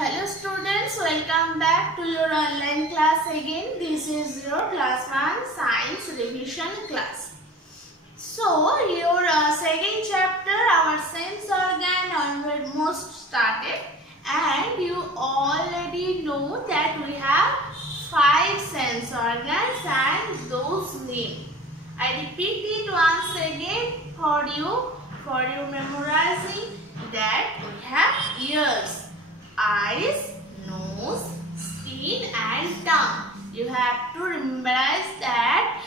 Hello students, welcome back to your online class again. This is your class 1 science revision class. So your second chapter, our sense organ almost started, and you already know that we have 5 sense organs and those names. I repeat it once again for you memorizing that we have ears, eyes, nose, skin and tongue. You have to memorize that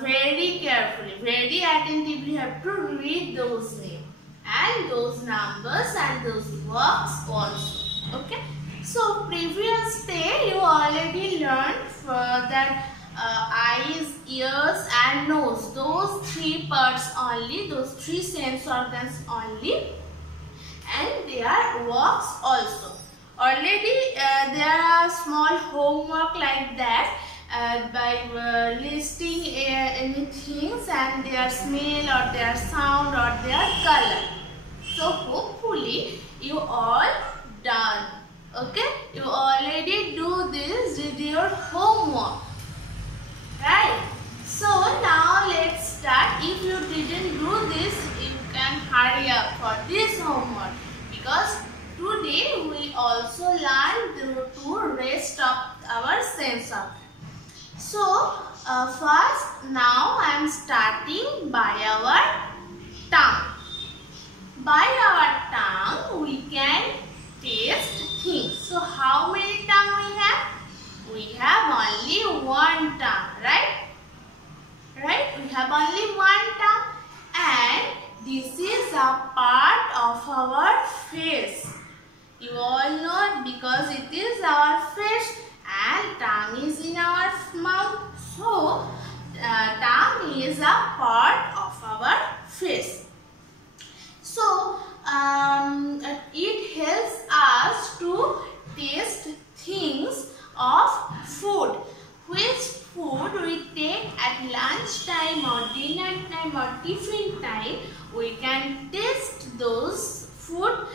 very carefully, very attentively. You have to read those names and those numbers and those words also. Okay. So previous day you already learned that eyes, ears and nose. Those 3 parts only, those 3 sense organs only. And their works also. Already there are small homework like that by listing any things and their smell or their sound or their color. So hopefully you all done. Okay, you already do this with your homework, right? So now let's start. If you didn't do this, you can hurry up for this homework, because today we also learn the 2 rest of our sense organ. So first, now I am starting by our tongue. By our tongue we can taste things. So how many tongue we have? We have only 1 tongue, right? Right? We have only 1 tongue, and this is a part of our face. You all know it because it is our face and tongue is in our mouth. So, tongue is a part of our face. So, it helps us to taste things of food. Which food we take at lunch time or dinner time or tiffin time, we can taste those food.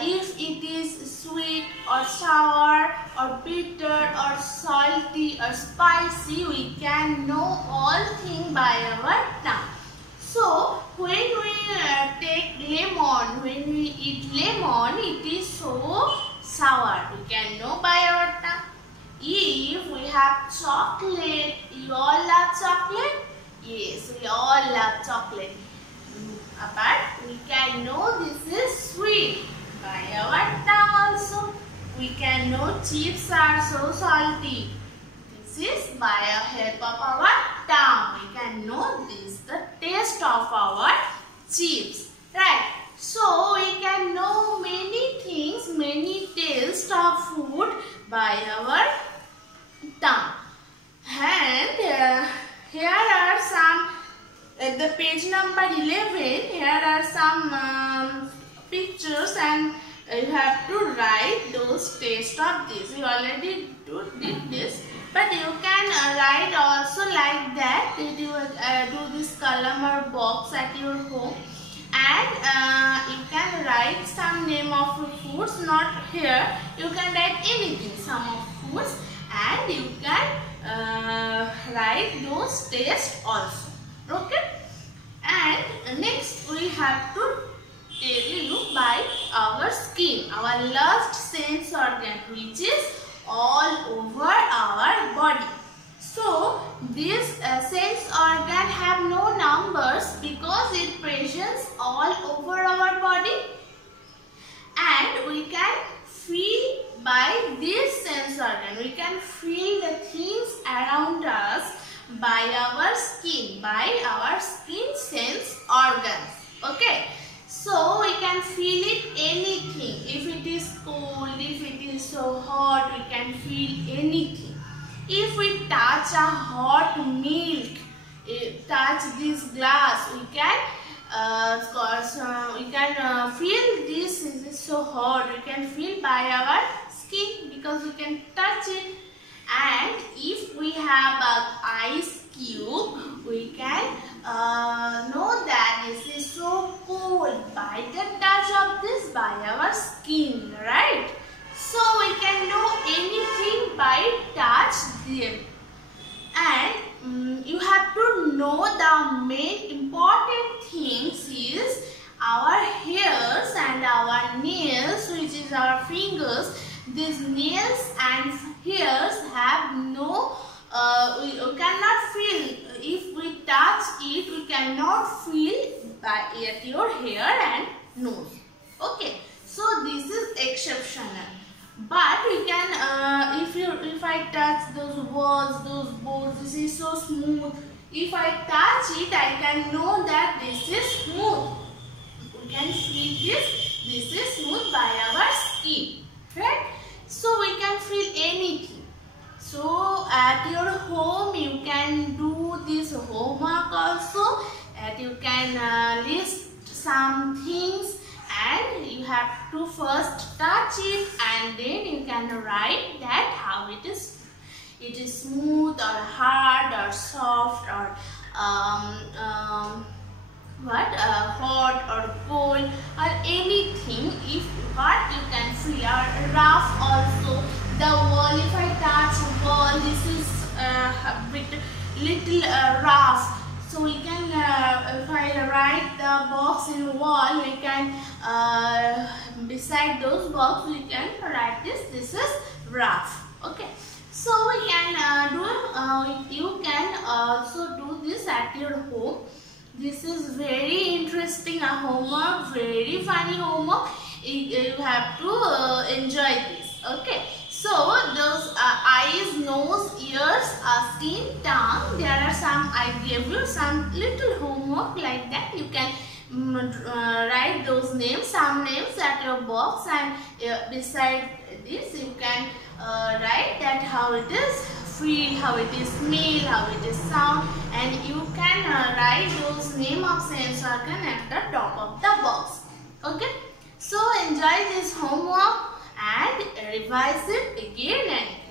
If it is sweet or sour or bitter or salty or spicy, we can know all things by our tongue. So when we take lemon, when we eat lemon, it is so sour. We can know by our tongue. If we have chocolate, you all love chocolate? Yes, we all love chocolate. But we can know this is sweet by our tongue also. We can know chips are so salty. This is by the help of our tongue. We can know this, the taste of our chips. Right? So we can know many things, many tastes of food by our tongue. And here are some, at the page number 11, here are some pictures, and you have to write those tastes of this. You already did this, but you can write also like that. You do this column or box at your home, and you can write some name of foods. Not here, you can write anything, some of foods, and you can write those tastes also. Okay. And next we have to tell you by our skin, our last sense organ, which is all over our body. So this sense organ have no numbers because it presents all over our body, and we can feel by this sense organ. We can feel the things around us by our skin sense organs. Okay. So we can feel it anything. If it is cold, if it is so hot, we can feel anything. If we touch a hot milk, touch this glass, we can feel this is so hot. We can feel by our skin because we can touch it. And if we have an ice cube, we can know that this is so cold by the touch of this, by our skin, right? them. And you have to know the main important things is our hairs and our nails, which is our fingers. These nails and hairs have no, we cannot feel. If we touch it, we cannot feel at your hair and nose. Okay, so this is exceptional. But we can, if I touch those balls, this is so smooth. If I touch it, I can know that this is smooth. We can feel this is smooth by our skin, right? So we can feel anything. So at your home, you can do this homework also. And you can list some things. And you have to first touch it, and then you can write that how it is. It is smooth or hard or soft or hot or cold or anything. If what you can feel, or rough also. The wall, if I touch a wall, this is a bit little rough. So we can, if I write the box in wall, we can, beside those box, we can write this is rough. Okay. So we can you can also do this at your home. This is very interesting homework, very funny homework. You have to enjoy this. Okay. So those eyes, nose, ears, skin, tongue. There are some, I gave you some little homework like that. You can write those names, some names at your box, and beside this you can write that how it is feel, how it is smell, how it is sound, and you can write those name of sense organ at the top of the box. Okay. So enjoy this homework and revise it again and again.